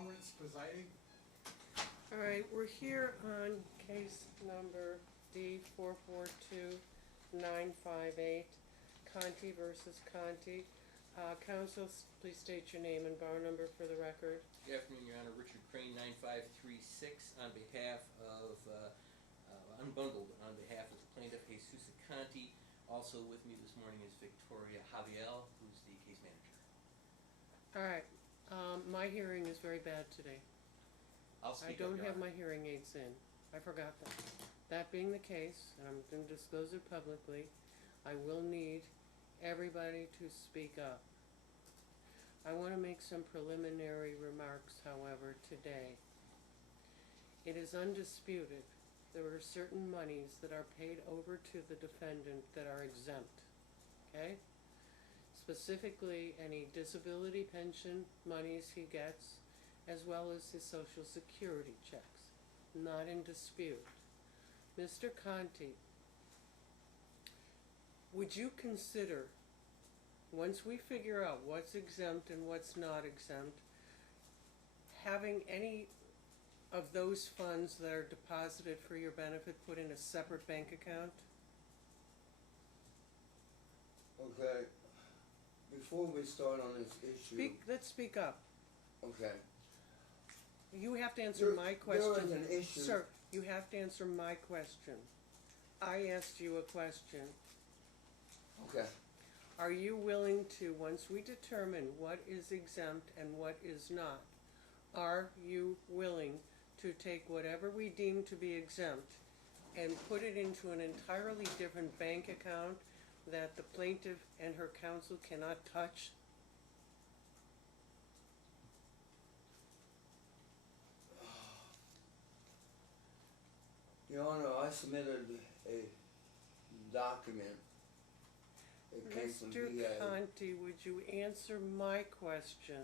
Pomrenze presiding. All right, we're here on case number D442958, Conte versus Conte. Counsel, please state your name and bar number for the record. Good afternoon, Your Honor. Richard Crane, 9536, on behalf of, unbundled, on behalf of the plaintiff, Jesus Conte. Also with me this morning is Victoria Javiel, who's the case manager. All right, my hearing is very bad today. I'll speak I up, don't Your have Honor. my hearing aids in. I forgot them. That being the case, and I'm going to disclose it publicly, I will need everybody to speak up. I want to make some preliminary remarks, however, today. It is undisputed there are certain monies that are paid over to the defendant that are exempt, okay? Specifically, any disability pension monies he gets, as well as his Social Security checks. Not in dispute. Mr. Conte, would you consider, once we figure out what's exempt and what's not exempt, having any of those funds that are deposited for your benefit put in a separate bank account? Okay, before we start on this issue... Let's speak up. Okay. You have to answer my question. There is an issue. Sir, you have to answer my question. I asked you a question. Okay. Are you willing to, once we determine what is exempt and what is not, are you willing to take whatever we deem to be exempt and put it into an entirely different bank account that the plaintiff and her counsel cannot touch? Your Honor, I submitted a document. It came from Mr. VA. Conte, would you answer my question?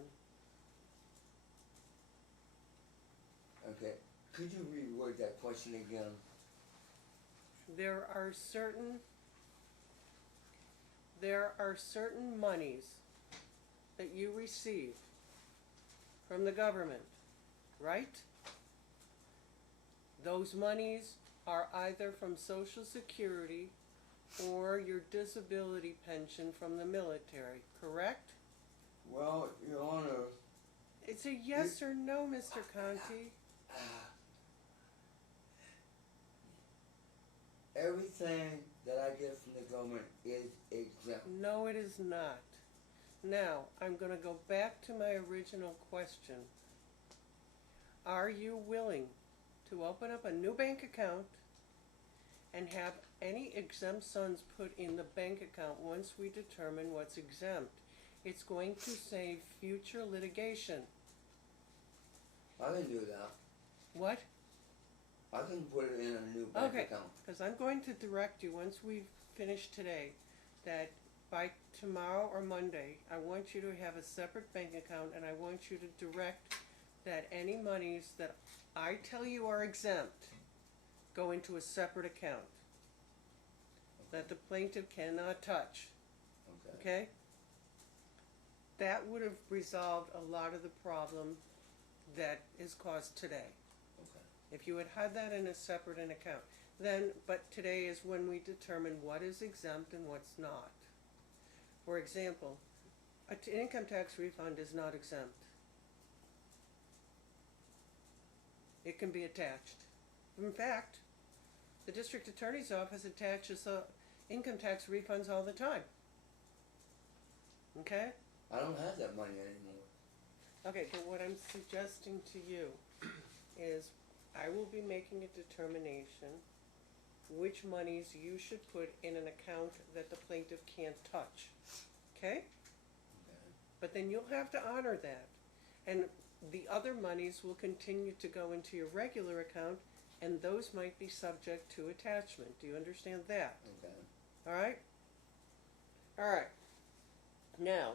Okay. Could you reword that question again? There are certain monies that you receive from the government, right? Those monies are either from Social Security or your disability pension from the military, correct? Well, Your Honor... It's a yes or no, Mr. Conte. Everything that I get from the government is exempt. No, it is not. Now, I'm going to go back to my original question. Are you willing to open up a new bank account and have any exempt funds put in the bank account once we determine what's exempt? It's going to save future litigation. I can do that. What? I can put it in a new bank Okay, account. because I'm going to direct you, once we've finished today, that by tomorrow or Monday, I want you to have a separate bank account, and I want you to direct that any monies that I tell you are exempt go into a separate account that the plaintiff cannot touch. Okay? That would have resolved a lot of the problem that is caused today. Okay. If you had had that in a separate account. Then, but today is when we determine what is exempt and what's not. For example, an income tax refund is not exempt. It can be attached. In fact, the district attorney's office attaches income tax refunds all the time. Okay? I don't have that money anymore. Okay, but what I'm suggesting to you is I will be making a determination which monies you should put in an account that the plaintiff can't touch. Okay? But then you'll have to honor that. And the other monies will continue to go into your regular account, and those might be subject to attachment. Do you understand that? Okay. All right? All right. Now,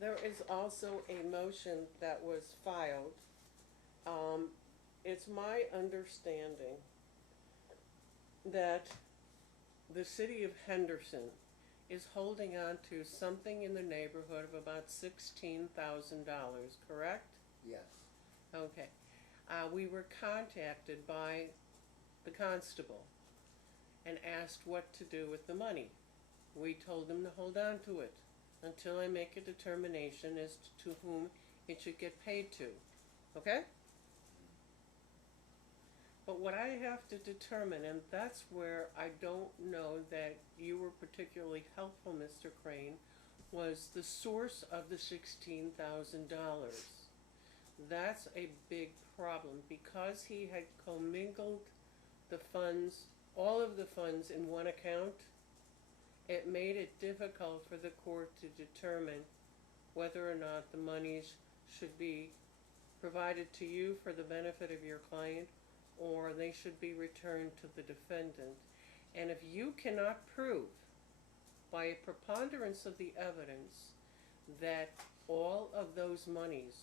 there is also a motion that was filed. It's my understanding that the city of Henderson is holding on to something in the neighborhood of about $16,000, correct? Yes. Okay. We were contacted by the constable and asked what to do with the money. We told him to hold on to it until I make a determination as to whom it should get paid to. Okay? But what I have to determine, and that's where I don't know that you were particularly helpful, Mr. Crane, was the source of the $16,000. That's a big problem because he had commingled the funds, all of the funds in one account. It made it difficult for the court to determine whether or not the monies should be provided to you for the benefit of your client or they should be returned to the defendant. And if you cannot prove by a preponderance of the evidence that all of those monies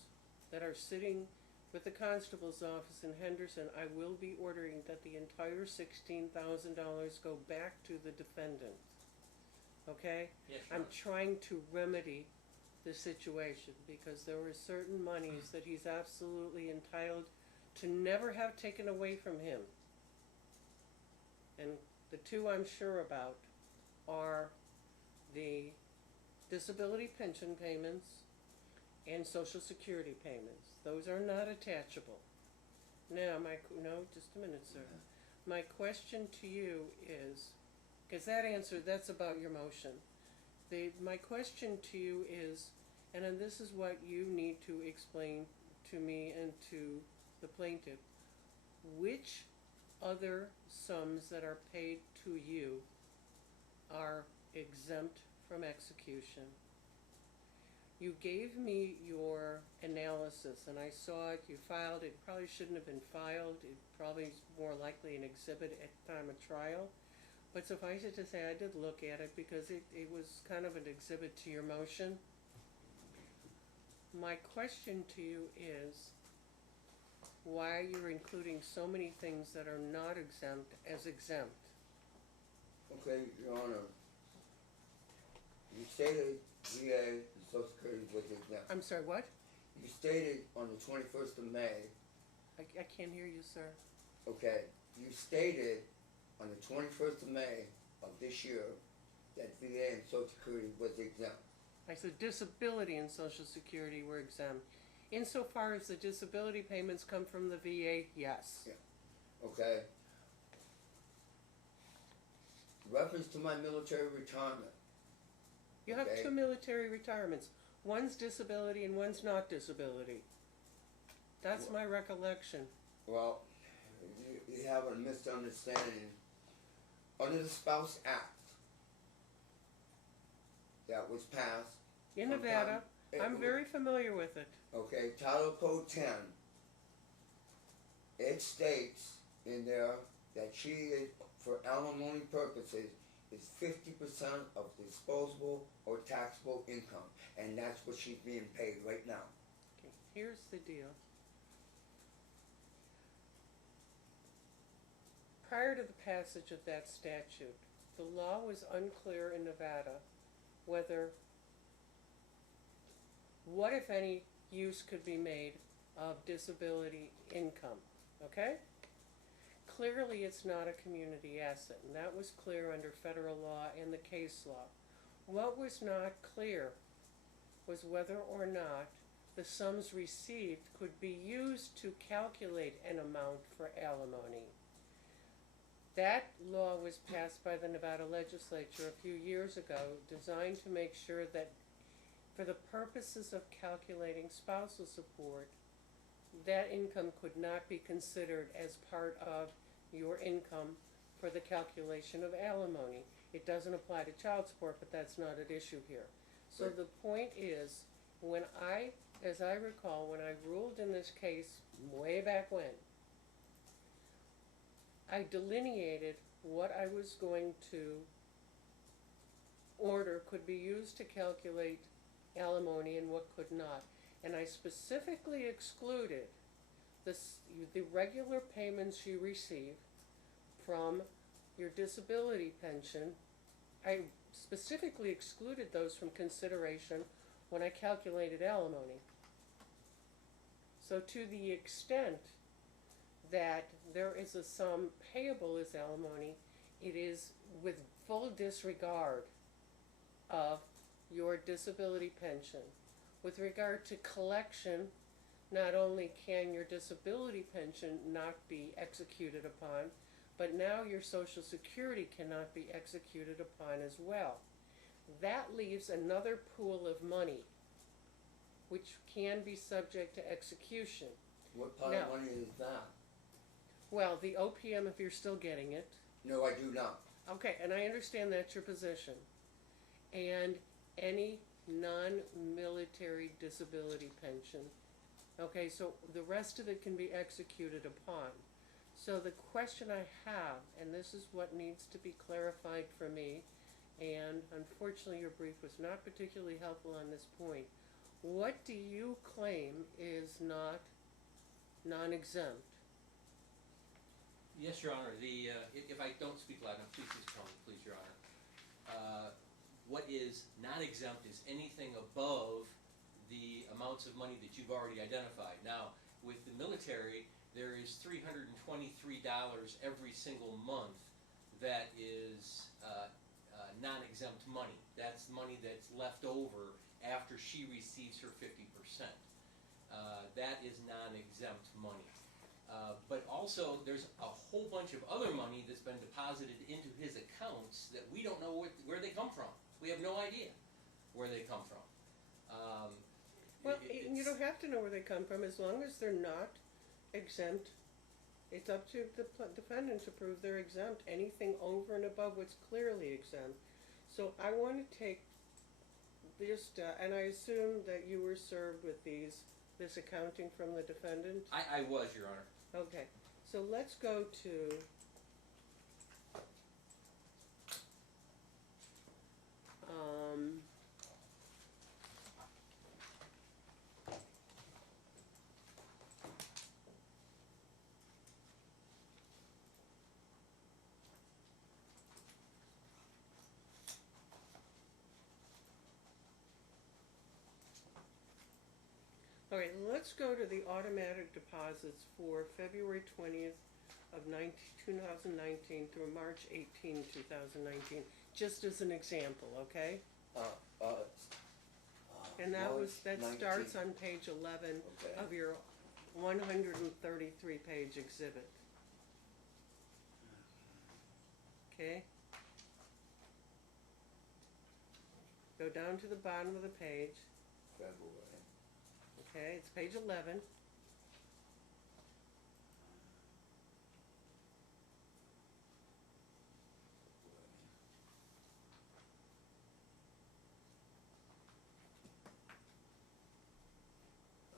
that are sitting with the constable's office in Henderson, I will be ordering that the entire $16,000 go back to the defendant. Okay? Yes, Your I'm Honor. trying to remedy the situation because there were certain monies that he's absolutely entitled to never have taken away from him. And the two I'm sure about are the disability pension payments and Social Security payments. Those are not attachable. Now, just a minute, sir. My question to you is, because that's about your motion. My question to you is, and then this is what you need to explain to me and to the plaintiff, which other sums that are paid to you are exempt from execution? You gave me your analysis, and I saw it. You filed it. It probably shouldn't have been filed. It probably is more likely an exhibit at the time of trial. But suffice it to say, I did look at it because it was kind of an exhibit to your motion. My question to you is why you're including so many things that are not exempt as exempt. Okay, Your Honor. You stated VA and Social Security was exempt. I'm sorry, what? You stated on the 21st of May, I can't hear you, sir. okay, you stated on the 21st of May of this year that VA and Social Security was exempt. I said disability and Social Security were exempt. Insofar as the disability payments come from the VA, yes. Yeah. Okay. Reference to my military retirement. You have Okay. two military retirements. One's disability and one's not disability. That's my recollection. Well, you have a misunderstanding. Under the Spouse Act that was passed. In sometime- Nevada, I'm very familiar with it. Okay, Title Code 10. It states in there that she is, for alimony purposes, is 50% of disposable or taxable income. And that's what she's being paid right now. Okay, here's the deal. Prior to the passage of that statute, the law was unclear in Nevada whether, what if any use could be made of disability income, okay? Clearly it's not a community asset, and that was clear under federal law and the case law. What was not clear was whether or not the sums received could be used to calculate an amount for alimony. That law was passed by the Nevada legislature a few years ago, designed to make sure that for the purposes of calculating spousal support, that income could not be considered as part of your income for the calculation of alimony. It doesn't apply to child support, but that's not at issue here. So Right. the point is, as I recall, when I ruled in this case way back when, I delineated what I was going to order could be used to calculate alimony and what could not. And I specifically excluded the regular payments you receive from your disability pension. I specifically excluded those from consideration when I calculated alimony. So to the extent that there is a sum payable as alimony, it is with full disregard of your disability pension. With regard to collection, not only can your disability pension not be executed upon, but now your Social Security cannot be executed upon as well. That leaves another pool of money which can be subject to execution. What part Now- of money is that? Well, the OPM, if you're still getting it. No, I do not. Okay, and I understand that's your position. And any non-military disability pension. Okay, so the rest of it can be executed upon. So the question I have, and this is what needs to be clarified for me, and unfortunately your brief was not particularly helpful on this point. What do you claim is not non-exempt? Yes, Your Honor. If I don't speak loud enough, please tell me, please, Your Honor. What is not exempt is anything above the amounts of money that you've already identified. Now, with the military, there is $323 every single month that is non-exempt money. That's money that's left over after she receives her 50%. That is non-exempt money. But also, there's a whole bunch of other money that's been deposited into his accounts that we don't know where they come from. We have no idea where they come from. Well, you don't have to know where they come from as long as they're not exempt. It's up to the defendant to prove they're exempt. Anything over and above what's clearly exempt. So I want to take this, and I assume that you were served with this accounting from the defendant? I was, Your Honor. Okay, so let's go to okay, let's go to the automatic deposits for February 20th of 2019 through March 18, 2019, just as an example, okay? And that starts on page 11 Okay. of your 133-page exhibit. Okay? Go down to the bottom of the page. February. Okay, it's page 11.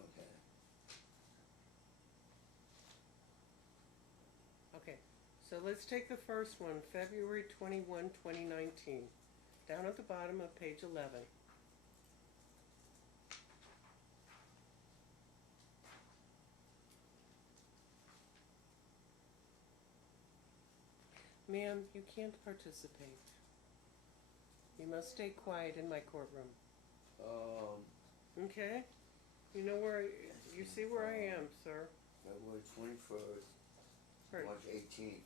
Okay. Okay, so let's take the first one, February 21, 2019. Down at the bottom of page 11. Ma'am, you can't participate. You must stay quiet in my courtroom. Okay? You know where, you see where I am, sir. February 21st, Right. March 18th.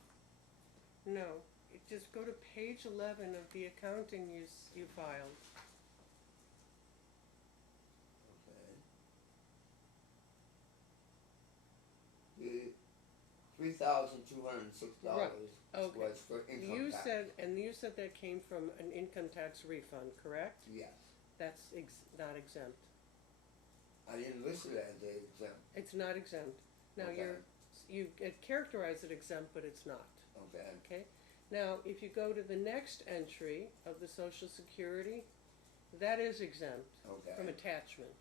No, just go to page 11 of the accounting you filed. Okay. The $3,206 Okay. was for income tax. You said that came from an income tax refund, correct? Yes. That's not exempt. I didn't list it as exempt. It's not exempt. Now Okay. you characterize it exempt, but it's not. Okay. Okay? Now, if you go to the next entry of the Social Security, that is exempt Okay. from attachment.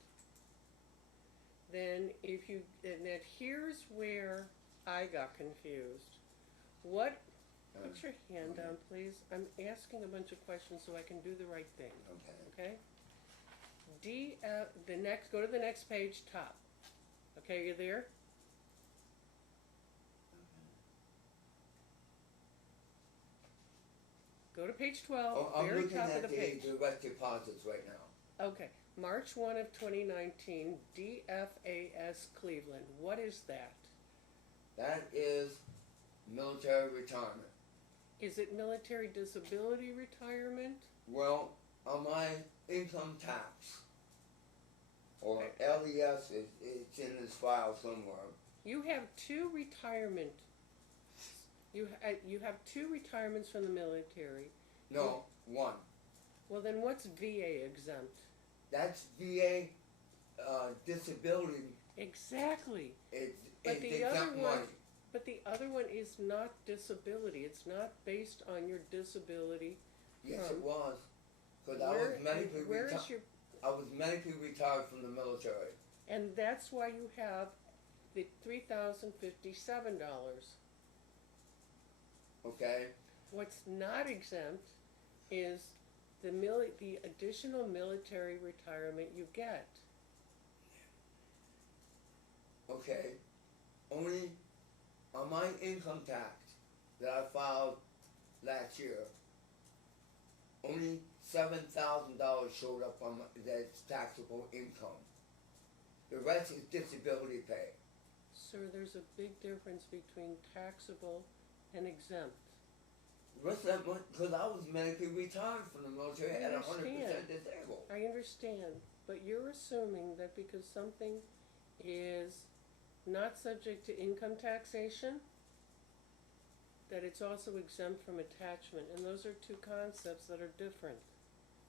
Then here's where I got confused. Put your hand down, please. I'm asking a bunch of questions so I can do the right thing. Okay. Okay? Go to the next page, top. Okay, you there? Go to page 12, I'm very looking top of at the page. the direct deposits right now. Okay, March 1 of 2019, DFAS Cleveland. What is that? That is military retirement. Is it military disability retirement? Well, on my income tax, or LES, it's in this file somewhere. You have two retirement. You have two retirements from the military. No, one. Well, then what's VA exempt? That's VA disability. Exactly. It's But the exempt other one, money. but the other one is not disability. It's not based on your disability. Yes, from- it was. Because I Where, was medically where is retired. your? I was medically retired from the military. And that's why you have the $3,057. Okay. What's not exempt is the additional military retirement you get. Okay. Only on my income tax that I filed last year, only $7,000 showed up on that's taxable income. The rest is disability pay. Sir, there's a big difference between taxable and exempt. The rest of that money, because I was medically retired from the military I at 100% understand. disabled. I understand, but you're assuming that because something is not subject to income taxation, that it's also exempt from attachment, and those are two concepts that are different.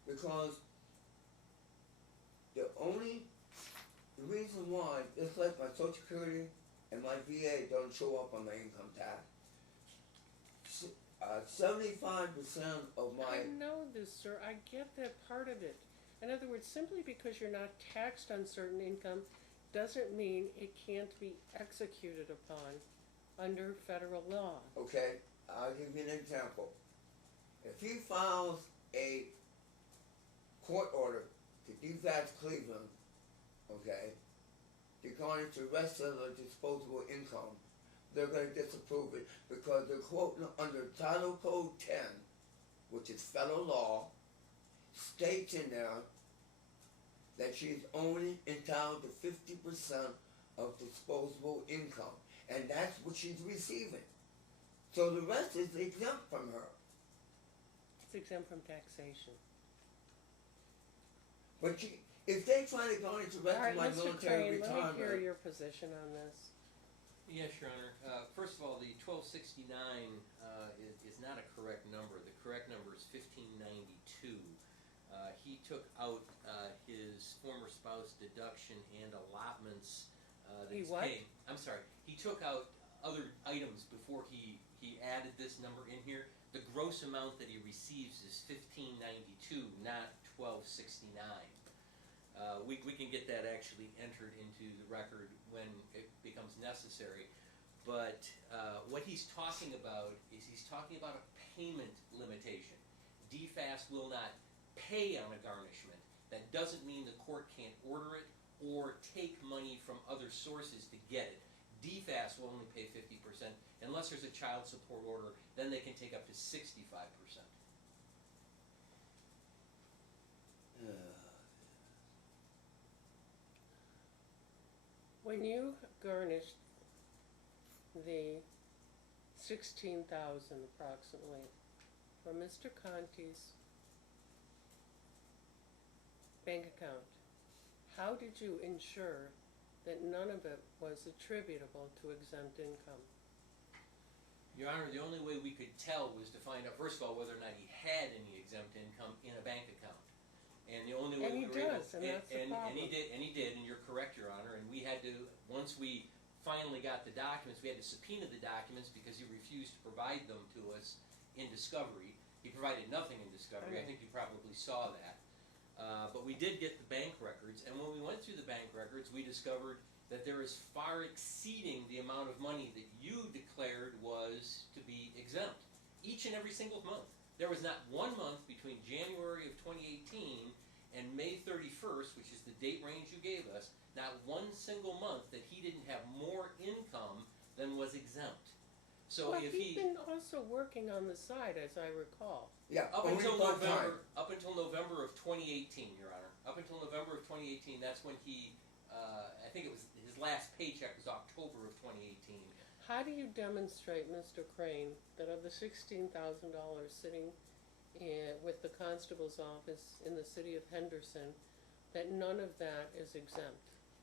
Because the reason why, it's like my Social Security and my VA don't show up on my income tax. 75% of my I know this, sir. I get that part of it. In other words, simply because you're not taxed on certain income doesn't mean it can't be executed upon under federal law. Okay, I'll give you an example. If he files a court order to DFAS Cleveland, okay, to garnish the rest of the disposable income, they're going to disapprove it because they're quoting under Title Code 10, which is federal law, states in there that she's only entitled to 50% of disposable income, and that's what she's receiving. So the rest is exempt from her. It's exempt from taxation. But if they try to garnish the rest All right, of my Mr. military Crane, let me hear retirement, your position on this. Yes, Your Honor. First of all, the 1269 is not a correct number. The correct number is 1592. He took out his former spouse deduction and allotments that He he's what? paying. I'm sorry. He took out other items before he added this number in here. The gross amount that he receives is 1592, not 1269. We can get that actually entered into the record when it becomes necessary. But what he's talking about is he's talking about a payment limitation. DFAS will not pay on a garnishment. That doesn't mean the court can't order it or take money from other sources to get it. DFAS will only pay 50%. Unless there's a child support order, then they can take up to 65%. When you garnished the $16,000 approximately from Mr. Conte's bank account, how did you ensure that none of it was attributable to exempt income? Your Honor, the only way we could tell was to find out, first of all, whether or not he had any exempt income in a bank account. And the only way And we he were able, does, and that's the problem. and he did, and you're correct, Your Honor. And we had to, once we finally got the documents, we had to subpoena the documents because he refused to provide them to us in discovery. He provided nothing in discovery. I think you probably saw that. But we did get the bank records, and when we went through the bank records, we discovered that there is far exceeding the amount of money that you declared was to be exempt. Each and every single month. There was not one month between January of 2018 and May 31st, which is the date range you gave us, not one single month that he didn't have more income than was exempt. So Well, if he's been also working on the side, as I recall. Yeah, Up only until part-time. November of 2018, Your Honor. Up until November of 2018, that's when he, I think it was his last paycheck was October of 2018. How do you demonstrate, Mr. Crane, that of the $16,000 sitting with the constable's office in the city of Henderson, that none of that is exempt?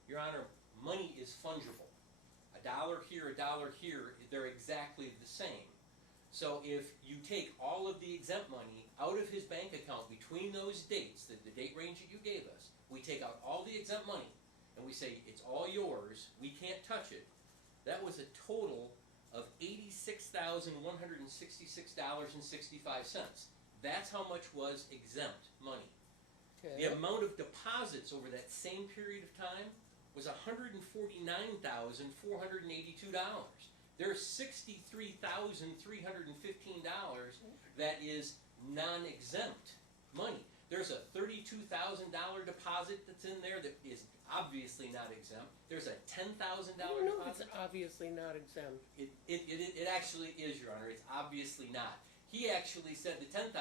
Your Honor, money is fungible. A dollar here, they're exactly the same. So if you take all of the exempt money out of his bank account between those dates, the date range that you gave us, we take out all the exempt money and we say it's all yours, we can't touch it. That was a total of $86,166.65. That's how much was exempt money. Okay. The amount of deposits over that same period of time was $149,482. There's $63,315 that is non-exempt money. There's a $32,000 deposit that's in there that is obviously not exempt. There's a $10,000 No, it's deposit. obviously not exempt. It actually is, Your Honor. It's obviously not. He actually said the $10,000,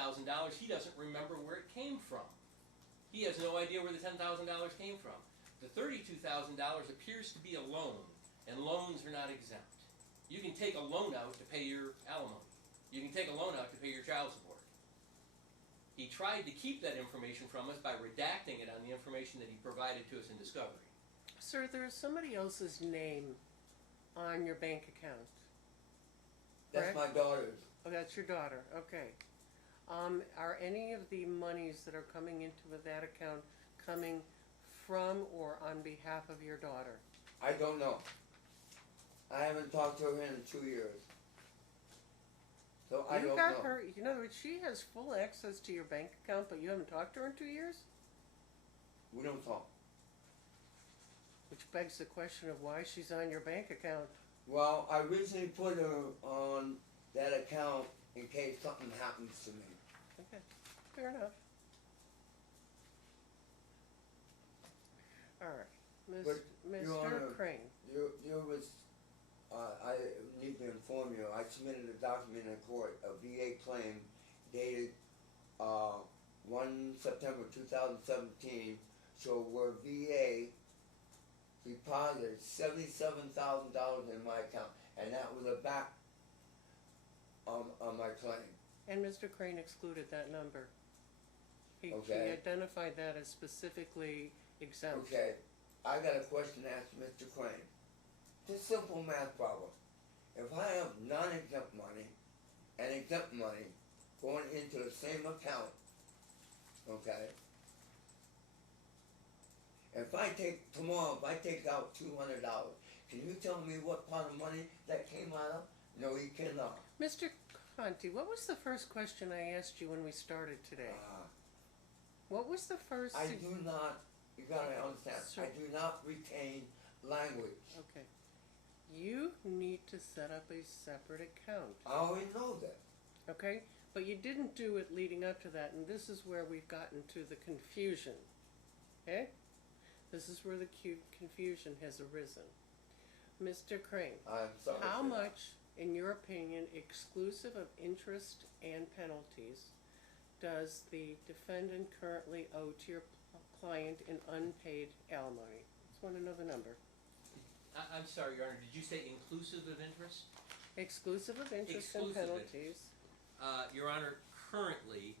he doesn't remember where it came from. He has no idea where the $10,000 came from. The $32,000 appears to be a loan, and loans are not exempt. You can take a loan out to pay your alimony. You can take a loan out to pay your child support. He tried to keep that information from us by redacting it on the information that he provided to us in discovery. Sir, there's somebody else's name on your bank account. That's correct? my daughter's. Oh, that's your daughter. Okay. Are any of the monies that are coming into that account coming from or on behalf of your daughter? I don't know. I haven't talked to her in 2 years. So I You don't got know. her. In other words, she has full access to your bank account, but you haven't talked to her in 2 years? We don't talk. Which begs the question of why she's on your bank account. Well, I originally put her on that account in case something happens to me. Okay, fair enough. All right, But, Your Honor, Mr. Crane. There was, I need to inform you, I submitted a document in court, a VA claim dated 1 September 2017, so where VA deposited $77,000 in my account, and that was a back on my claim. And Mr. Crane excluded that number. He Okay. identified that as specifically exempt. Okay, I got a question to ask Mr. Crane. It's a simple math problem. If I have non-exempt money and exempt money going into the same account, okay? If I take out $200, can you tell me what part of money that came out of? No, you cannot. Mr. Conte, what was the first question I asked you when we started today? What was the first? I do not, you gotta understand, Sir. I do not retain language. Okay. You need to set up a separate account. I already know that. Okay? But you didn't do it leading up to that, and this is where we've gotten to the confusion. Okay? This is where the confusion has arisen. Mr. Crane, I'm sorry. how for that. much, in your opinion, exclusive of interest and penalties, does the defendant currently owe to your client in unpaid alimony? Just want to know the number. I'm sorry, Your Honor, did you say inclusive of interest? Exclusive of interest and Exclusive penalties. Your Honor, currently,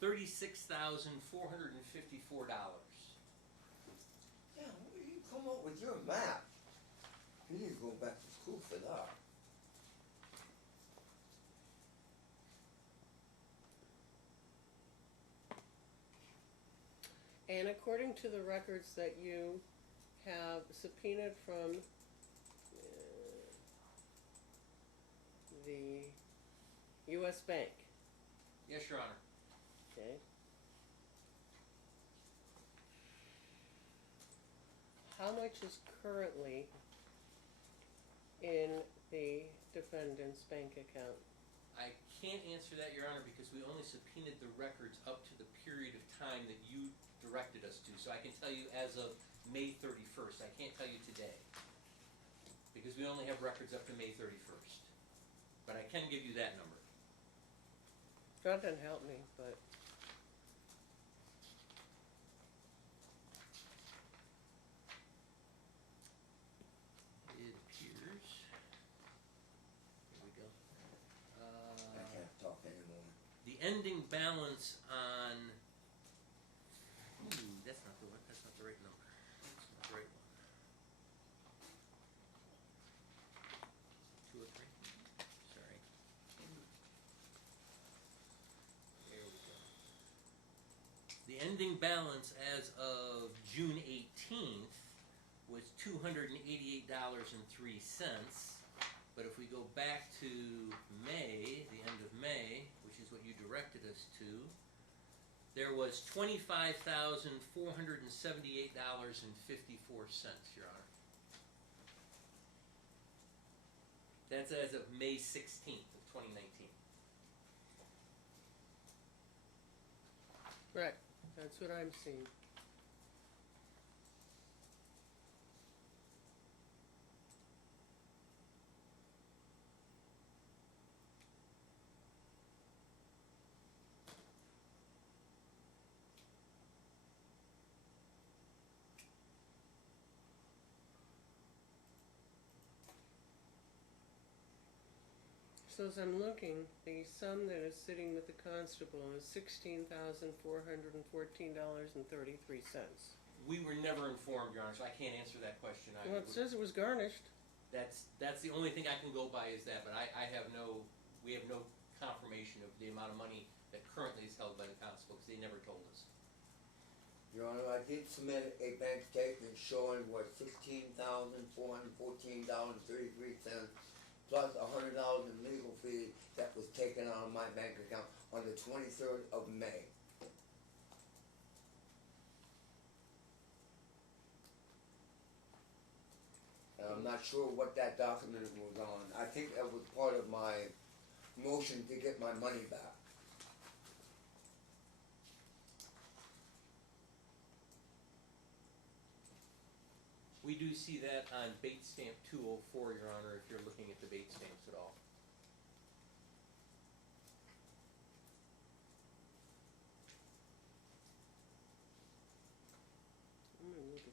$36,454. Yeah, where do you come up with your math? You need to go back to school for that. And according to the records that you have subpoenaed from the U.S. Bank, Yes, Your Honor. okay? How much is currently in the defendant's bank account? I can't answer that, Your Honor, because we only subpoenaed the records up to the period of time that you directed us to. So I can tell you as of May 31st. I can't tell you today. Because we only have records up to May 31st. but I can give you that number. That doesn't help me, but It appears. Here we go. I can't talk anymore. The ending balance on. Ooh, that's not the one. That's not the right number. That's not the right one. 203. Sorry. There we go. The ending balance as of June 18th was $288.03. But if we go back to May, the end of May, which is what you directed us to, there was $25,478.54, Your Honor. That's as of May 16th of 2019. right, that's what I'm seeing. So as I'm looking, the sum that is sitting with the constable is $16,414.33. We were never informed, Your Honor, so I can't answer that question. Well, it says it was garnished. That's the only thing I can go by is that, but we have no confirmation of the amount of money that currently is held by the constable, because they never told us. Your Honor, I did submit a bank statement showing what $16,414.33 plus $100 in legal fees that was taken out of my bank account on the 23rd of May. And I'm not sure what that document was on. I think that was part of my motion to get my money back. We do see that on bait stamp 204, Your Honor, if you're looking at the bait stamps at all. I'm gonna look at-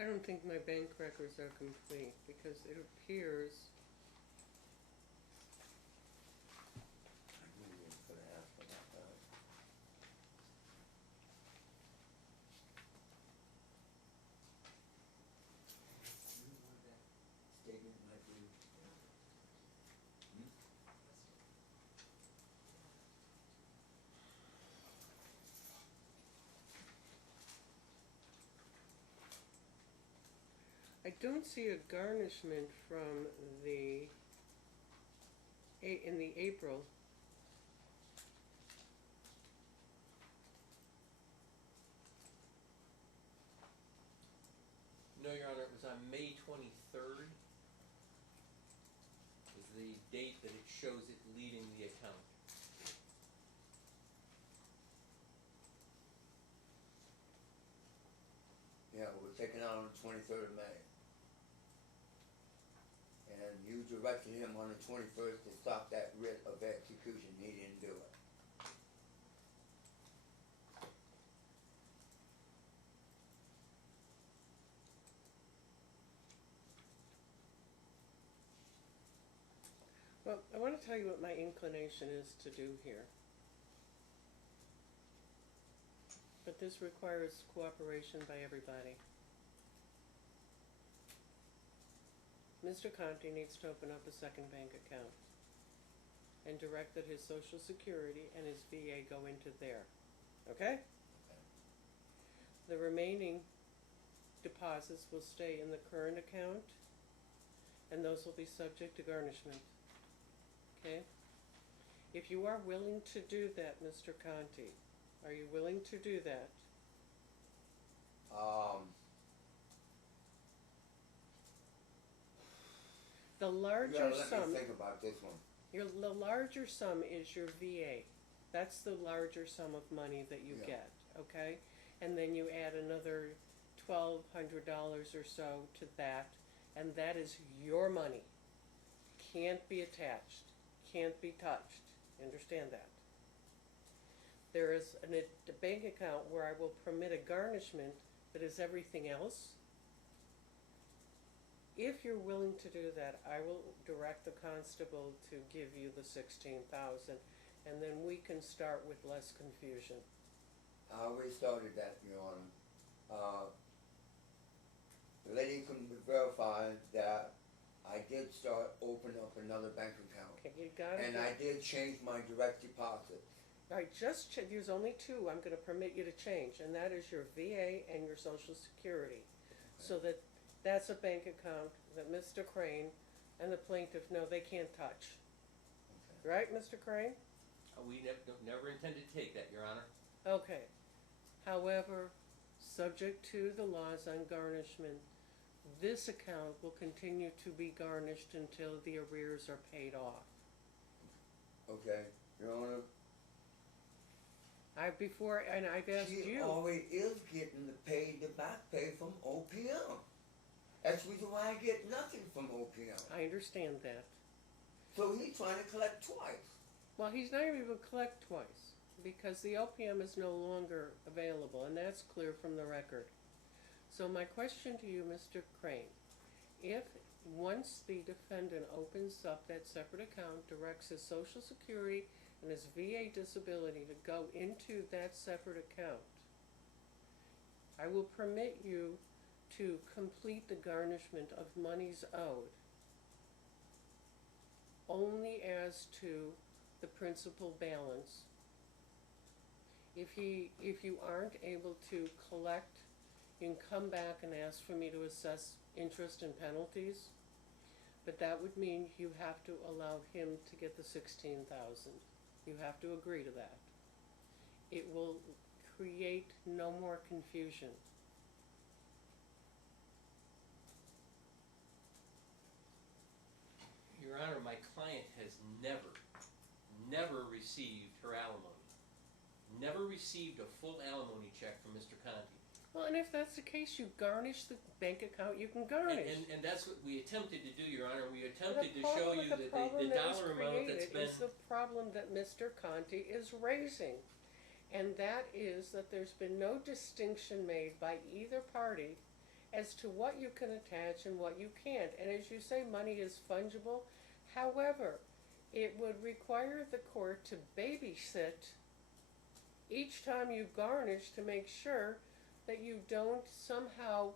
I don't think my bank records are complete because it appears I knew you were gonna ask about that. You know what that statement might be? Hmm? I don't see a garnishment from the in the April. No, Your Honor, it was on May 23rd. Is the date that it shows it leaving the account. Yeah, it was taken out on the 23rd of May. And you directed him on the 21st to stop that writ of execution. He didn't do it. Well, I want to tell you what my inclination is to do here. But this requires cooperation by everybody. Mr. Conte needs to open up a second bank account and direct that his Social Security and his VA go into there. Okay? The remaining deposits will stay in the current account, and those will be subject to garnishment. Okay? If you are willing to do that, Mr. Conte, Are you willing to do that? The You larger gotta let sum, me think about this one. the larger sum is your VA. That's the larger sum of money that you Yeah. get, okay? And then you add another $1,200 or so to that, and that is your money. Can't be attached, can't be touched. Understand that? There is a bank account where I will permit a garnishment that is everything else. If you're willing to do that, I will direct the constable to give you the 16,000, and then we can start with less confusion. I already started that, Your Honor. The lady can verify that I did start opening up another bank account. Okay, you got it? And I did change my direct deposit. I just there's only two I'm going to permit you to change, and that is your VA and your Social Security. So that's a bank account that Mr. Crane and the plaintiff know they can't touch. Okay. Right, Mr. Crane? We never intended to take that, Your Honor. Okay. However, subject to the laws on garnishment, this account will continue to be garnished until the arrears are paid off. Okay, Your Honor. I've asked She you. already is getting the back pay from OPM. That's the reason why I get nothing from OPM. I understand that. So he's trying to collect twice. Well, he's not even going to collect twice because the OPM is no longer available, and that's clear from the record. So my question to you, Mr. Crane, if once the defendant opens up that separate account, directs his Social Security and his VA disability to go into that separate account, I will permit you to complete the garnishment of monies owed only as to the principal balance. If you aren't able to collect, you can come back and ask for me to assess interest and penalties, but that would mean you have to allow him to get the 16,000. You have to agree to that. It will create no more confusion. Your Honor, my client has never received her alimony. Never received a full alimony check from Mr. Conte. Well, and if that's the case, you garnish the bank account, you can garnish. And that's what we attempted to do, Your Honor. We attempted to show you that the dollar amount that's been... is the problem that Mr. Conte is raising. And that is that there's been no distinction made by either party as to what you can attach and what you can't. And as you say, money is fungible. However, it would require the court to babysit each time you garnish to make sure that you don't somehow...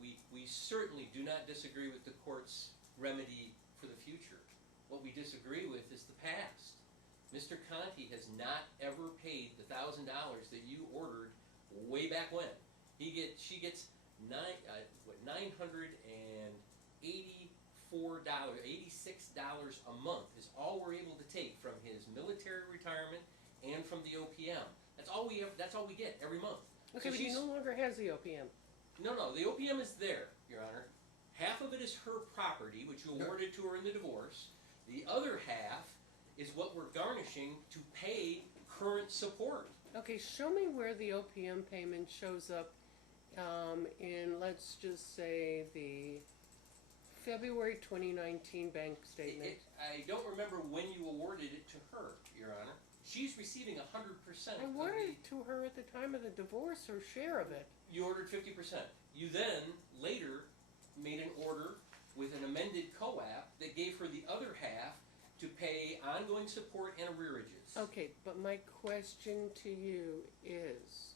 We certainly do not disagree with the court's remedy for the future. What we disagree with is the past. Mr. Conte has not ever paid the $1,000 that you ordered way back when. She gets $984, $86 a month is all we're able to take from his military retirement and from the OPM. That's all we get every month. Okay, So but he no longer has the OPM. No, the OPM is there, Your Honor. Half of it is her property, which you awarded to her in the divorce. The other half is what we're garnishing to pay current support. Okay, show me where the OPM payment shows up in, let's just say, the February 2019 bank statement. I don't remember when you awarded it to her, Your Honor. She's receiving 100%. I awarded it to her at the time of the divorce, her share of it. You ordered 50%. You then, later, made an order with an amended co-op that gave her the other half to pay ongoing support and arrearages. Okay, but my question to you is,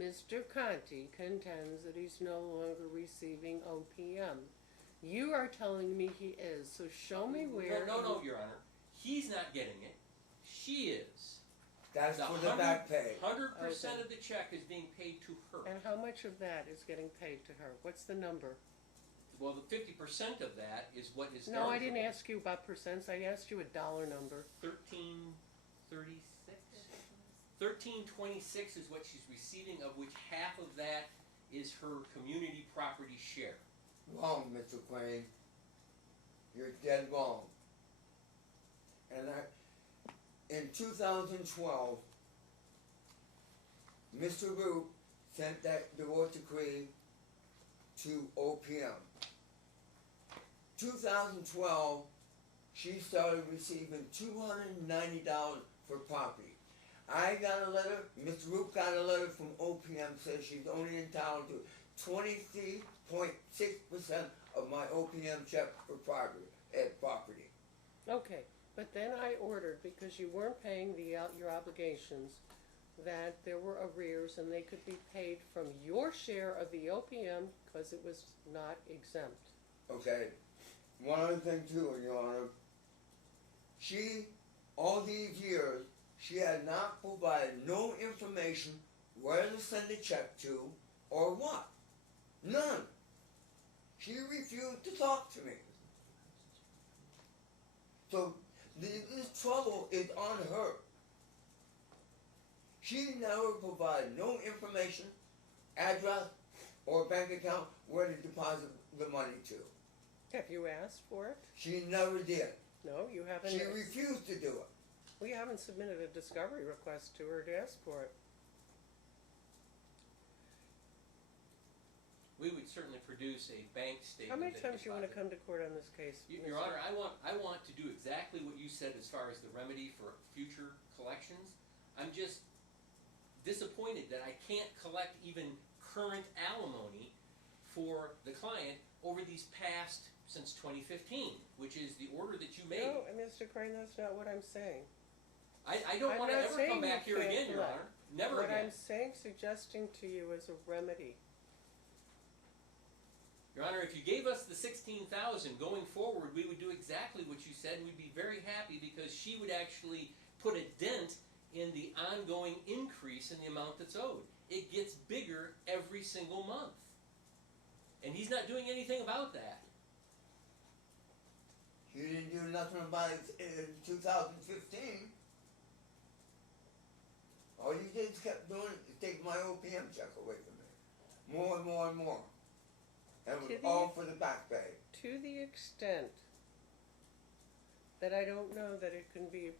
Mr. Conte contends that he's no longer receiving OPM. You are telling me he is, so show me where... No, Your Honor. He's not getting it. She is. That's for the back pay. 100% of the check is being paid to her. And how much of that is getting paid to her? What's the number? Well, the 50% of that is what is... No, I didn't ask you about percents. I asked you a dollar number. 1336. $1326 is what she's receiving, of which half of that is her community property share. Wrong, Mr. Crane. You're dead wrong. And in 2012, Mr. Root sent that divorce decree to OPM. 2012, she started receiving $290 for property. I got a letter, Mr. Root got a letter from OPM says she's only entitled to 23.6% of my OPM check for property. Okay, but then I ordered, because you weren't paying your obligations, that there were arrears and they could be paid from your share of the OPM because it was not exempt. Okay, one other thing too, Your Honor. She, all these years, she had not provided no information where to send the check to or what. None. She refused to talk to me. So this trouble is on her. She never provided no information, address, or bank account where to deposit the money to. Have you asked for it? She never did. No, you haven't. She refused to do it. We haven't submitted a discovery request to her to ask for it. We would certainly produce a bank statement. How many that times do you want to deposit- come to court on this case? Your Honor, I want to do exactly what you said as far as the remedy for future collections. I'm just disappointed that I can't collect even current alimony for the client over these past, since 2015, which is the order that you made. No, Mr. Crane, that's not what I'm saying. I don't I'm want to not ever saying come back you here can't again, Your collect. Honor. Never What again. I'm saying, suggesting to you is a remedy. Your Honor, if you gave us the $16,000 going forward, we would do exactly what you said. We'd be very happy because she would actually put a dent in the ongoing increase in the amount that's owed. It gets bigger every single month. And he's not doing anything about that. You didn't do nothing about it in 2015. All you did is kept doing is take my OPM check away from me. More and more and more. And it was all for the back pay. To the extent that I don't know that it can be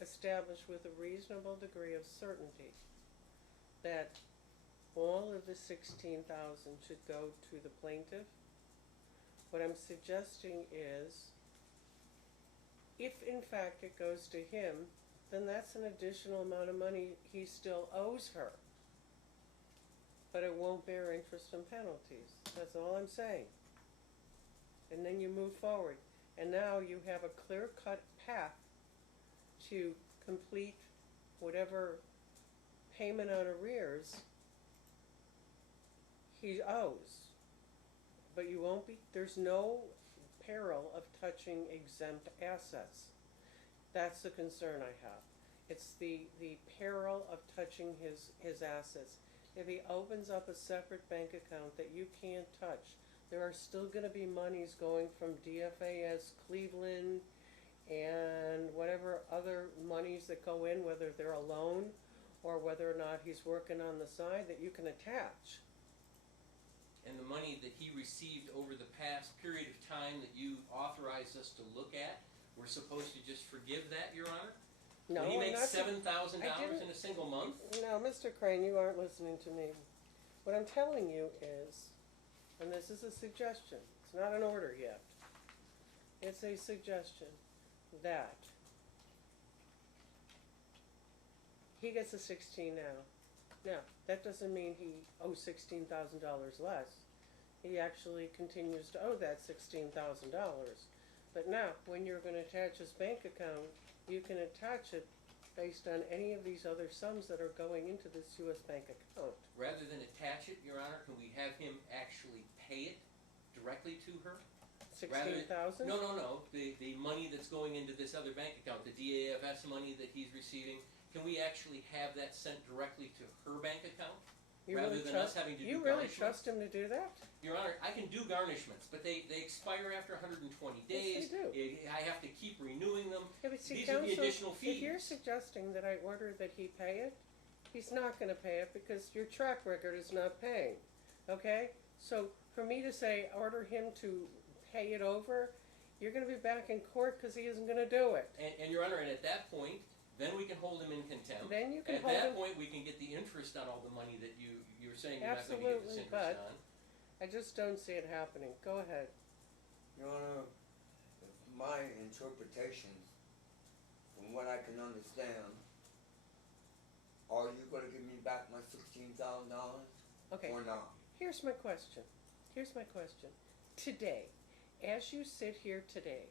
established with a reasonable degree of certainty that all of the $16,000 should go to the plaintiff, what I'm suggesting is, if in fact it goes to him, then that's an additional amount of money he still owes her. But it won't bear interest and penalties. That's all I'm saying. And then you move forward. And now you have a clear-cut path to complete whatever payment on arrears he owes. But you won't be, there's no peril of touching exempt assets. That's the concern I have. It's the peril of touching his assets. If he opens up a separate bank account that you can't touch, there are still going to be monies going from DFAS Cleveland and whatever other monies that go in, whether they're a loan or whether or not he's working on the side, that you can attach. And the money that he received over the past period of time that you authorized us to look at, we're supposed to just forgive that, Your Honor? No, when he makes I'm not $7,000 in a single month? No, Mr. Crane, you aren't listening to me. What I'm telling you is, and this is a suggestion, it's not an order yet, it's a suggestion that he gets a 16 now. Now, that doesn't mean he owes $16,000 less. He actually continues to owe that $16,000. But now, when you're going to attach his bank account, you can attach it based on any of these other sums that are going into this U.S. bank account. Rather than attach it, Your Honor, can we have him actually pay it directly to her? $16,000? No. The money that's going into this other bank account, the DAFS money that he's receiving, can we actually have that sent directly to her bank account? rather than us having to do You really garnishments. trust him to do that? Your Honor, I can do garnishments, but they expire after 120 days. Yes, they do. I have to keep renewing them. Yeah, but see, These are the counsel, additional fees. if you're suggesting that I order that he pay it, he's not going to pay it because your track record is not paying. Okay? So for me to say order him to pay it over, you're going to be back in court because he isn't going to do it. And Your Honor, and at that point, then we can hold him in contempt. Then you can At hold that him. point, we can get the interest on all the money that you're saying you're not going to get this Absolutely, interest but on. I just don't see it happening. Go ahead. Your Honor, my interpretations, from what I can understand, are you gonna give me back my $16,000 Okay. or not? Here's my question. Today, as you sit here today,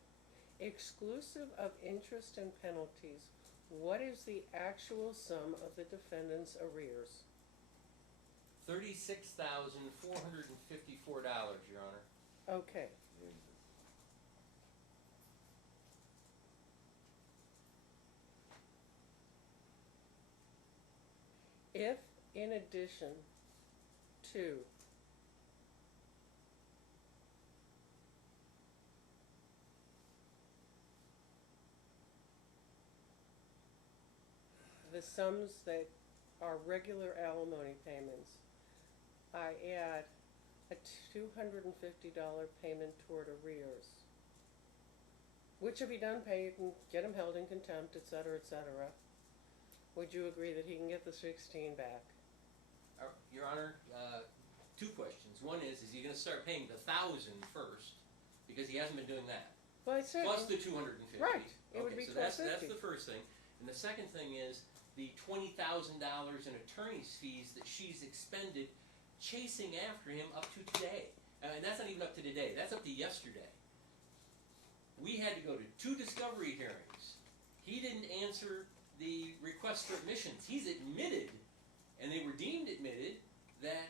exclusive of interest and penalties, what is the actual sum of the defendant's arrears? $36,454, Your Honor. Okay. If, in addition to the sums that are regular alimony payments, I add a $250 payment toward arrears, which if he doesn't pay, you can get him held in contempt, etc., etc. Would you agree that he can get the 16 back? Your Honor, two questions. One is he going to start paying the $1,000 first, because he hasn't been doing that? Well, I said Plus the $250. right. It would be so that's $1,250. the first thing. And the second thing is the $20,000 in attorney's fees that she's expended chasing after him up to today. And that's not even up to today. That's up to yesterday. We had to go to 2 discovery hearings. He didn't answer the request for admissions. He's admitted, and they were deemed admitted, that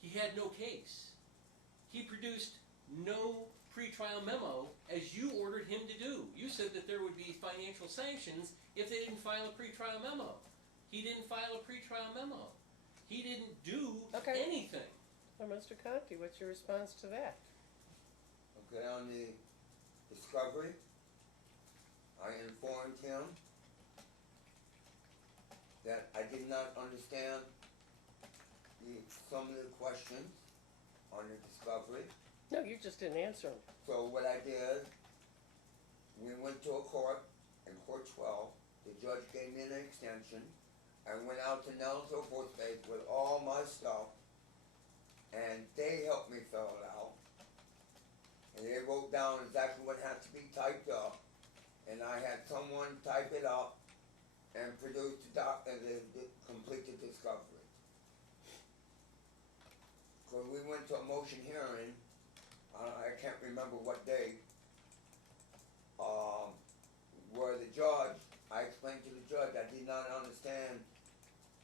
he had no case. He produced no pretrial memo as you ordered him to do. You said that there would be financial sanctions if they didn't file a pretrial memo. He didn't file a pretrial memo. He didn't do anything. Well, Mr. Conte, what's your response to that? Okay, on the discovery, I informed him that I did not understand some of the questions on the discovery. No, you just didn't answer them. So what I did, we went to a court, in Court 12, the judge gave me an extension. I went out to Nels Air Force Base with all my stuff, and they helped me fill it out. And they wrote down exactly what had to be typed up, and I had someone type it up and produce the complete the discovery. Because we went to a motion hearing, I can't remember what day, where the judge, I explained to the judge I did not understand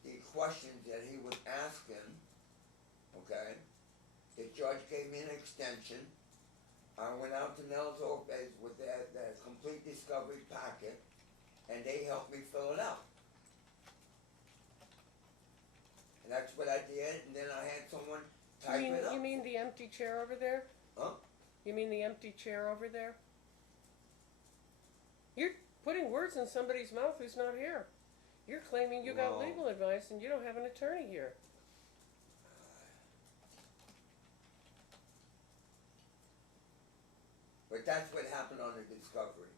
the questions that he was asking, okay? The judge gave me an extension. I went out to Nels Air Base with the complete discovery packet, and they helped me fill it out. And that's what I did, and then I had someone type it up. You mean the empty chair over there? Huh? You mean the empty chair over there? You're putting words in somebody's mouth who's not here. You're claiming you got No. legal advice and you don't have an attorney here. But that's what happened on the discovery.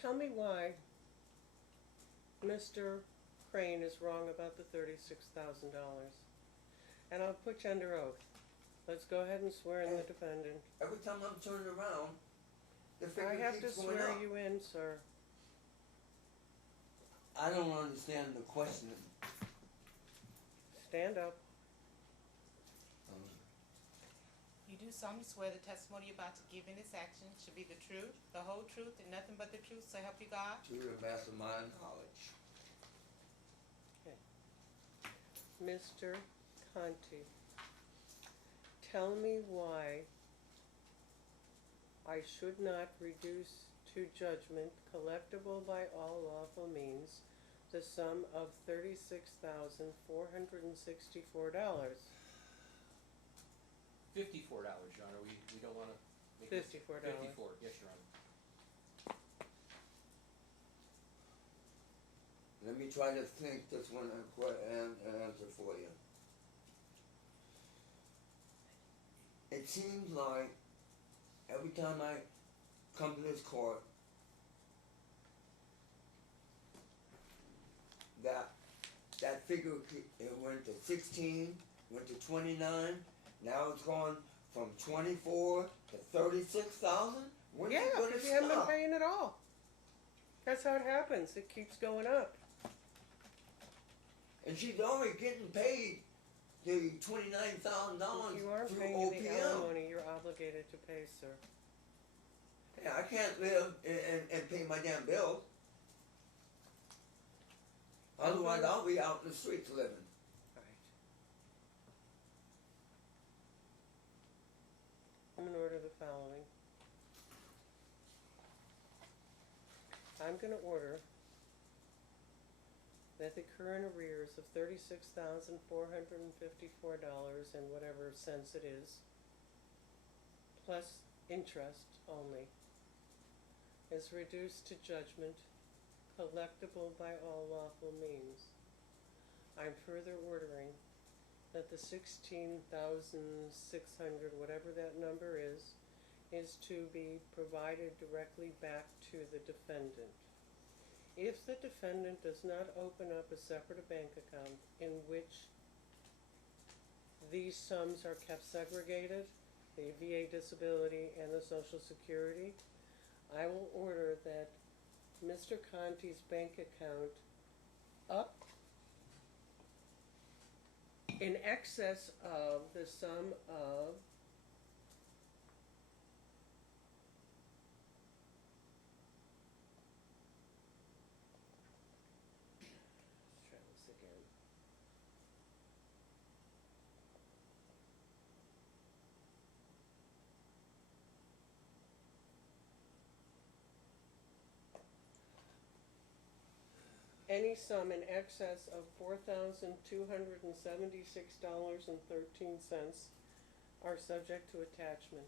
Tell me why Mr. Crane is wrong about the $36,000. And I'll put you under oath. Let's go ahead and swear in the defendant. Every time I'm turning around, the I figure have to keeps going swear up. you in, sir. I don't understand the question. Stand up. You do solemnly swear the testimony you're about to give in this action should be the truth, the whole truth, and nothing but the truth, so help you God? To the best of my knowledge. Mr. Conte, tell me why I should not reduce to judgment, collectible by all lawful means, the sum of $36,464. $54, Your Honor. We don't want to make $54. 54, yes, Your Honor. Let me try to think this one and put an answer for you. It seems like every time I come to this court, that figure, it went to 16, went to 29, now it's gone from 24 to 36,000. When's Yeah, it gonna because you haven't been stop? paying at all. That's how it happens. It keeps going up. And she's already getting paid the $29,000 You aren't through paying the OPM. alimony you're obligated to pay, sir. Yeah, I can't live and pay my damn bills. Otherwise, I'll be out in the streets living. Right. I'm going to order the following. I'm going to order that the current arrears of $36,454 and whatever cents it is, plus interest only, is reduced to judgment, collectible by all lawful means. I'm further ordering that the $16,600, whatever that number is to be provided directly back to the defendant. If the defendant does not open up a separate bank account in which these sums are kept segregated, the VA disability and the Social Security, I will order that Mr. Conte's bank account up in excess of the sum of let's try this again. Any sum in excess of $4,276.13 are subject to attachment.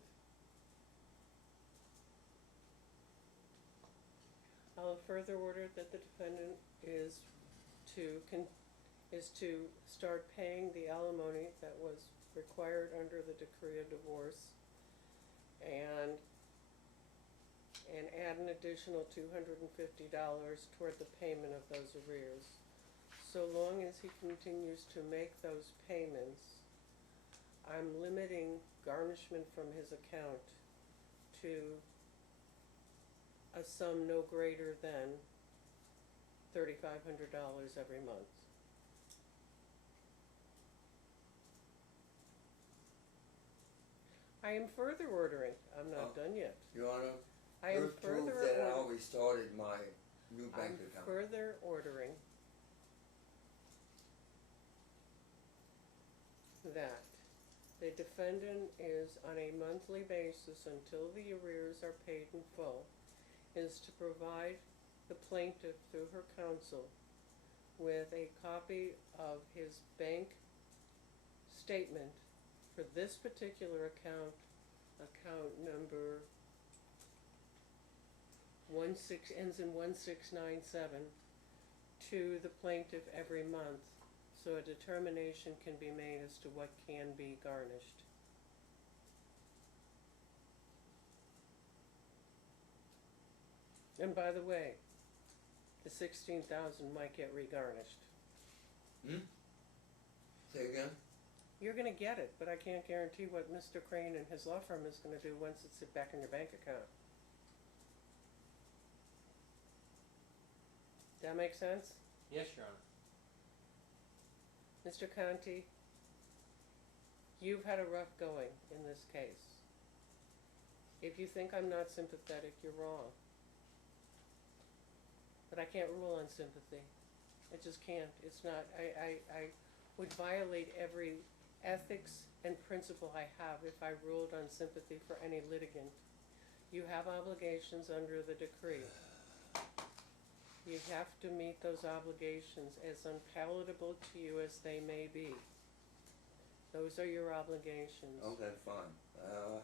I'll further order that the defendant is to start paying the alimony that was required under the decree of divorce, and add an additional $250 toward the payment of those arrears. So long as he continues to make those payments, I'm limiting garnishment from his account to a sum no greater than $3,500 every month. I am further ordering, I'm not done yet. Your Honor, I am proof further that I ordering. already started my new bank I'm account. further ordering that the defendant is on a monthly basis until the arrears are paid in full, is to provide the plaintiff through her counsel with a copy of his bank statement for this particular account number ends in 1697, to the plaintiff every month, so a determination can be made as to what can be garnished. And by the way, the 16,000 might get regarnished. Say again? You're going to get it, but I can't guarantee what Mr. Crane and his law firm is going to do once it's back in your bank account. That make sense? Yes, Your Honor. Mr. Conte, You've had a rough going in this case. If you think I'm not sympathetic, you're wrong. But I can't rule on sympathy. I just can't. It's not, I would violate every ethics and principle I have if I ruled on sympathy for any litigant. You have obligations under the decree. You have to meet those obligations, as unpalatable to you as they may be. Those are your obligations. Okay, fine.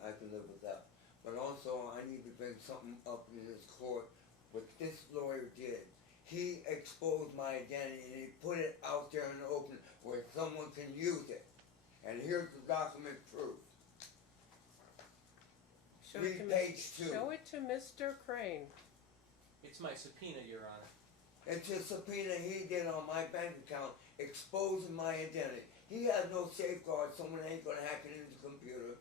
I can live with that. But also, I need to bring something up in this court. What this lawyer did, he exposed my identity and he put it out there in the open where someone can use it. And here's the document proof. Read page 2. Show it to Mr. Crane. It's my subpoena, Your Honor. It's a subpoena he did on my bank account exposing my identity. He has no safeguards. Someone ain't gonna hack it into the computer.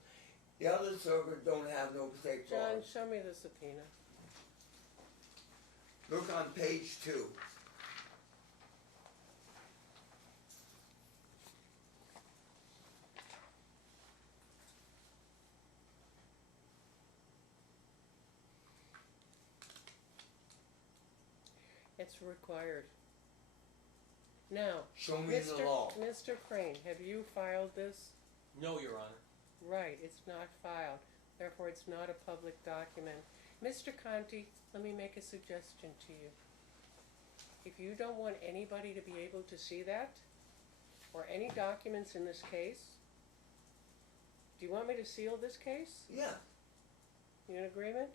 The other servers don't have no John, safeguards. show me the subpoena. Look on page 2. It's required. Now, Show me the law. Mr. Crane, have you filed this? No, Your Honor. Right, it's not filed. Therefore, it's not a public document. Mr. Conte, let me make a suggestion to you. If you don't want anybody to be able to see that, or any documents in this case, do you want me to seal this case? Yeah. You in agreement?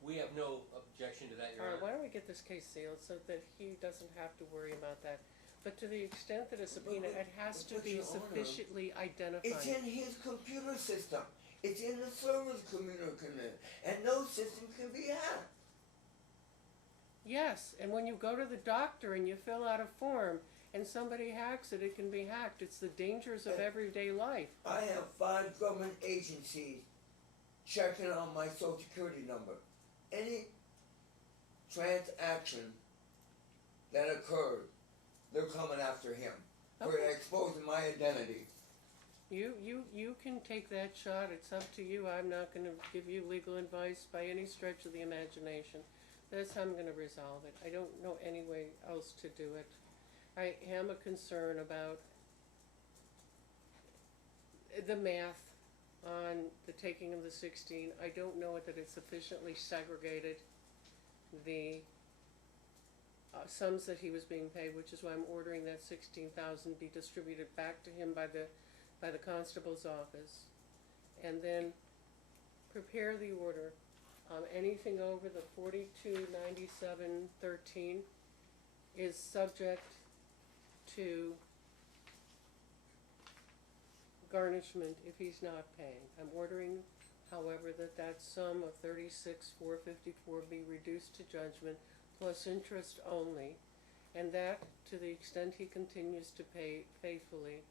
We have no objection to that, Your All right, Honor. why don't we get this case sealed so that he doesn't have to worry about that? But to the extent that a subpoena, it has to but be Your Honor, sufficiently It's identified. in his computer system. It's in the server's computer command. And no system can be hacked. Yes, and when you go to the doctor and you fill out a form and somebody hacks it, it can be hacked. It's the dangers of everyday life. I have 5 government agencies checking on my social security number. Any transaction that occurred, they're coming after him for Okay. exposing my identity. You can take that shot. It's up to you. I'm not going to give you legal advice by any stretch of the imagination. That's how I'm going to resolve it. I don't know any way else to do it. I am a concern about the math on the taking of the 16. I don't know that it's sufficiently segregated the sums that he was being paid, which is why I'm ordering that 16,000 be distributed back to him by the constable's office, and then prepare the order. Anything over the 4297.13 is subject to garnishment if he's not paying. I'm ordering, however, that sum of 36,454 be reduced to judgment plus interest only, and that, to the extent he continues to pay faithfully,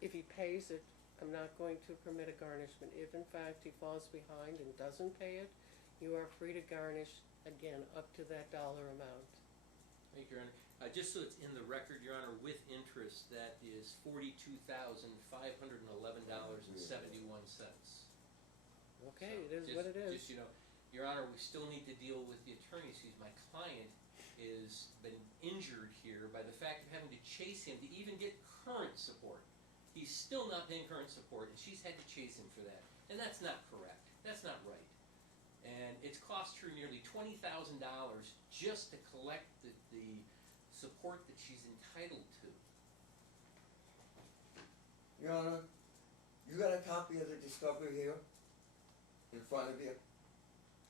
if he pays it, I'm not going to permit a garnishment. If in fact he falls behind and doesn't pay it, you are free to garnish, again, up to that dollar amount. Thank you, Your Honor. Just so it's in the record, Your Honor, with interest, that is $42,511.71. Okay, it is what it is. Just, you know, Your Honor, we still need to deal with the attorney's fees. My client has been injured here by the fact of having to chase him to even get current support. He's still not paying current support, and she's had to chase him for that. And that's not correct. That's not right. And it's cost her nearly $20,000 just to collect the support that she's entitled to. Your Honor, you got a copy of the discovery here in front of you?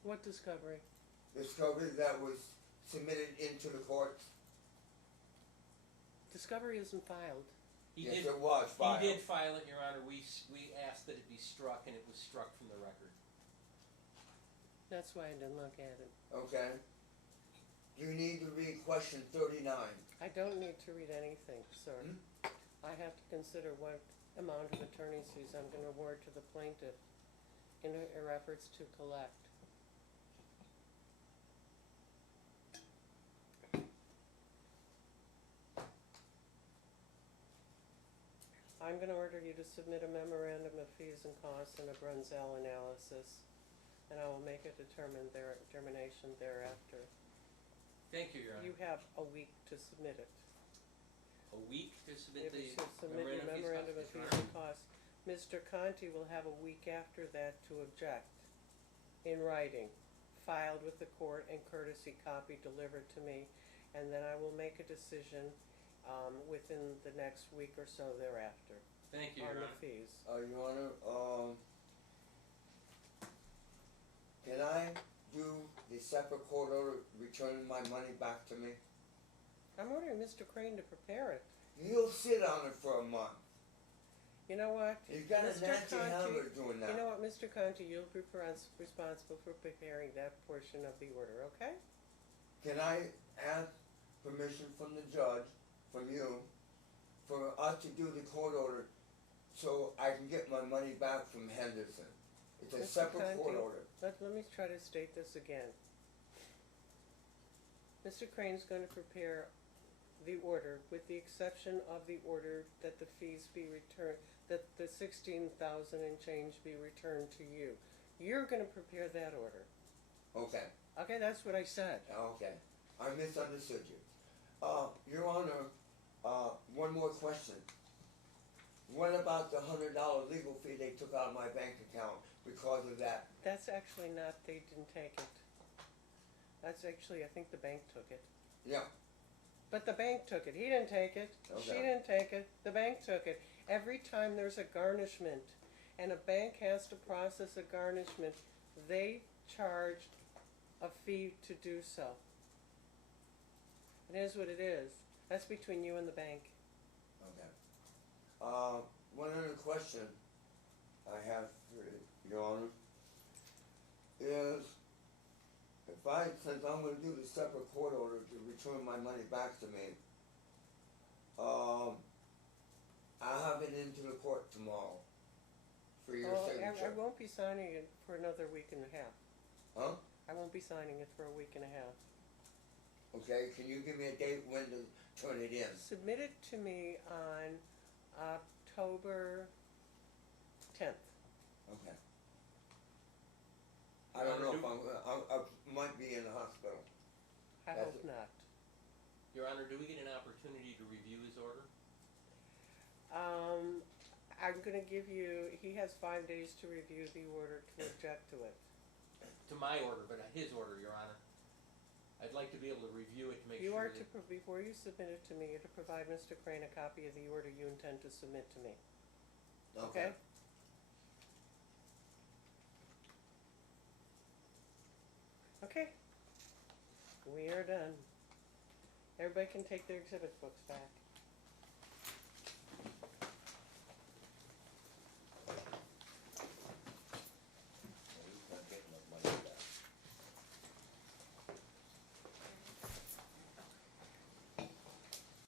What discovery? Discovery that was submitted into the courts? Discovery isn't filed. Yes, it was filed. He did file it, Your Honor. We asked that it be struck, and it was struck from the record. That's why I didn't look at it. Okay. You need to read question 39. I don't need to read anything, sir. I have to consider what amount of attorney's fees I'm going to award to the plaintiff in her efforts to collect. I'm gonna order you to submit a memorandum of fees and costs and a Brunzel analysis, and I will make a determination thereafter. Thank you, Your Honor. You have a week to submit it. A week to submit the You should submit your memorandum of fees and costs. Mr. Conte will have a week after that to object, in writing, filed with the court and courtesy copy delivered to me, and then I will make a decision, within the next week or so thereafter Thank you, on Your the Honor. fees. Your Honor, can I do the separate court order returning my money back to me? I'm ordering Mr. Crane to prepare it. He'll sit on it for a month. You know what? He's got a Mr. nasty Conte, habit of doing that. You know what, Mr. Conte, you'll be responsible for preparing that portion of the order, okay? Can I ask permission from the judge, from you, for us to do the court order so I can get my money back from Henderson? It's a Mr. separate court Conte, order. Let me try to state this again. Mr. Crane's going to prepare the order, with the exception of the order that the fees be returned, that the 16,000 and change be returned to you. You're going to prepare that order. Okay, Okay, that's what I said. okay. I misunderstood you. Your Honor, one more question. What about the $100 legal fee they took out of my bank account because of that? That's actually not, they didn't take it. That's actually, I think the bank took it. Yeah, But the bank took it. He didn't take it. She Okay. didn't take it. The bank took it. Every time there's a garnishment and a bank has to process a garnishment, they charge a fee to do so. It is what it is. That's between you and the bank. okay. One other question I have for Your Honor is, since I'm gonna do the separate court order to return my money back to me, I'll have it into the court tomorrow for your Oh, I signature. won't be signing it for another week and a half. Huh? I won't be signing it for a week and a half. Okay, can you give me a date when to turn it in? Submit it to me on October 10th. Okay. I don't know if I might be in the hospital. I That's hope it. not. Your Honor, do we get an opportunity to review his order? I'm gonna give you, he has 5 days to review the order to object to it. To my order, but his order, Your Honor. I'd like to be able to review it to make You sure are that... to, before you submit it to me, you're to provide Mr. Crane a copy of the order you intend to submit to me, okay? Okay. We are done. Everybody can take their exhibit books back.